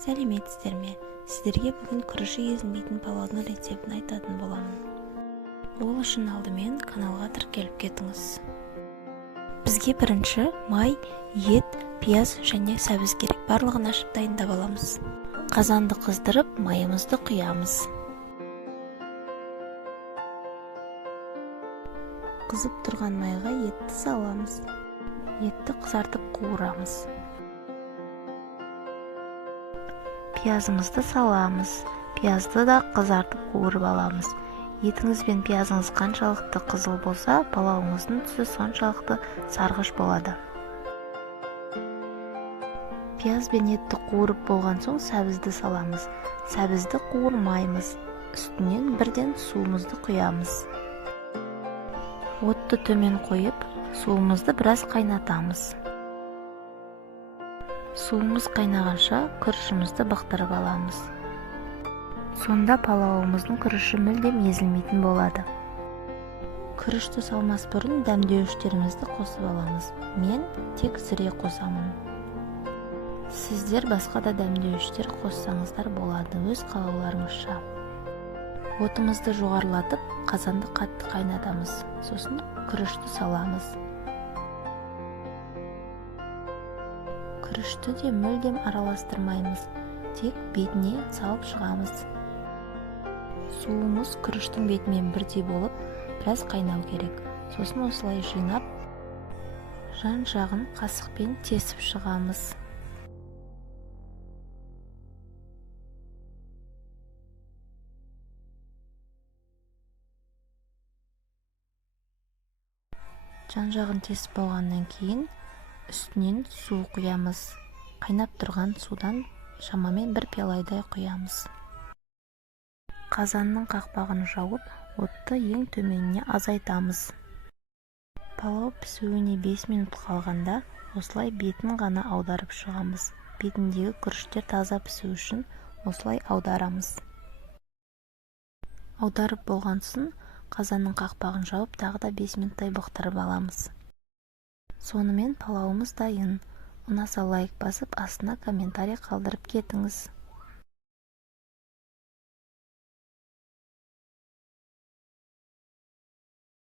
Сәлеметсіздер ме? Сіздерге бүгін күріші езілмейтін палаудың рецептін айтатын боламын. Ол үшін алдымен каналға тіркеліп кетіңіз. Бізге бірінші май, ет, пияз және сәбіз керек. Барлығын ашып дайындап аламыз. Қазанды қыздырып, майымызды құямыз. Қызып тұрған майға етті саламыз. Етті қызартып қуырамыз. Пиязымызды саламыз. Пиязды да қызартып қуырып аламыз. Етіңіз бен пиязыңыз қаншалықты қызыл болса, палауыңыздың түсі соншалықты сарғыш болады. Пияз бен етті қуырып болған соң сәбізді саламыз. Сәбізді қуырмаймыз. Үстінен бірден суымызды құямыз. Отты төмен қойып, суымызды біраз қайнатамыз. Суымыз қайнағанша күрішімізді бақтырып аламыз. Сонда палауымыздың күріші мүлдем езілмейтін болады. Күрішті салмас бұрын дәмдеуіштерімізді қосып аламыз. Мен тек зіре қосамын. Сіздер басқа да дәмдеуіштер қоссаңыздар болады, өз қалауларыңызша. Отымызды жоғарылатып, қазанды қатты қайнатамыз. Сосын күрішті саламыз. Күрішті де мүлдем араластырмаймыз, тек бетіне салып шығамыз. Суымыз күріштің бетімен бірдей болып, біраз қайнау керек. Сосын осылай жинап, жан-жағын қасықпен тесіп шығамыз. Жан-жағын тесіп болғаннан кейін үстінен су құямыз. Қайнап тұрған судан шамамен 1 пиаладай құямыз. Қазанның қақпағын жауып, отты ең төменіне азайтамыз. Палау пісуіне 5 минут қалғанда осылай бетін ғана аударып шығамыз. Бетіндегі күріштер таза пісу үшін осылай аударамыз. Аударып болған соң қазанның қақпағын жауып, тағы да 5 минуттай бұқтырып аламыз. Сонымен палауымыз дайын. Ұнаса лайк басып, астына комментарий қалдырып кетіңіз.